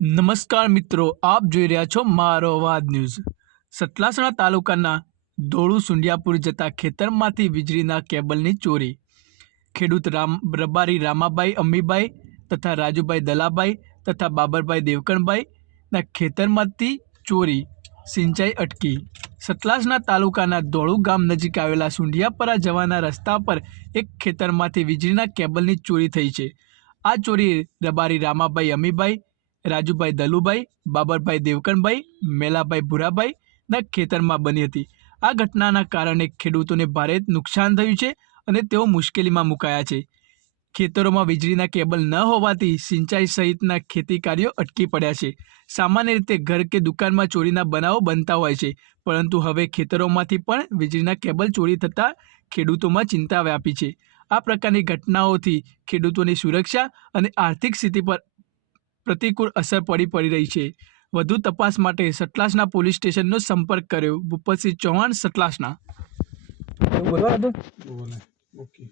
નમસ્કાર મિત્રો, આપ જોઈ રહ્યા છો મારો અવાજ ન્યૂઝ। સતલાસણા તાલુકાના ધોળુ સુંડિયાપુર જતા ખેતરમાંથી વીજળીના કેબલની ચોરી। ખેડૂત રબારી રામાભાઈ અમ્મીભાઈ તથા રાજુભાઈ દલાભાઈ તથા બાબરભાઈ દેવકણભાઈના ખેતરમાંથી ચોરી, સિંચાઈ અટકી। સતલાસણા તાલુકાના ધોળુ ગામ નજીક આવેલા સુંડિયાપરા જવાના રસ્તા પર એક ખેતરમાંથી વીજળીના કેબલની ચોરી થઈ છે। આ ચોરી રબારી રામાભાઈ અમ્મીભાઈ, રાજુભાઈ દલુભાઈ, બાબરભાઈ દેવકણભાઈ, મેલાભાઈ ભુરાભાઈના ખેતરમાં બની હતી। આ ઘટનાના કારણે ખેડૂતોને ભારે નુકસાન થયું છે અને તેઓ મુશ્કેલીમાં મુકાયા છે। ખેતરોમાં વીજળીના કેબલ ન હોવાથી સિંચાઈ સહિતના ખેતી કાર્યો અટકી પડ્યા છે। સામાન્ય રીતે ઘર કે દુકાનમાં ચોરીના બનાવો બનતા હોય છે, પરંતુ હવે ખેતરોમાંથી પણ વીજળીના કેબલ ચોરી થતાં ખેડૂતોમાં ચિંતા વ્યાપી છે। આ પ્રકારની ઘટનાઓથી ખેડૂતોની સુરક્ષા અને આર્થિક સ્થિતિ પર પ્રતિકૂળ અસર પડી રહી છે। વધુ તપાસ માટે સતલાસણા પોલીસ સ્ટેશનનો સંપર્ક કર્યો। ભૂપતસિંહ ચૌહાણ, સતલાસણા। બોલે ઓકે।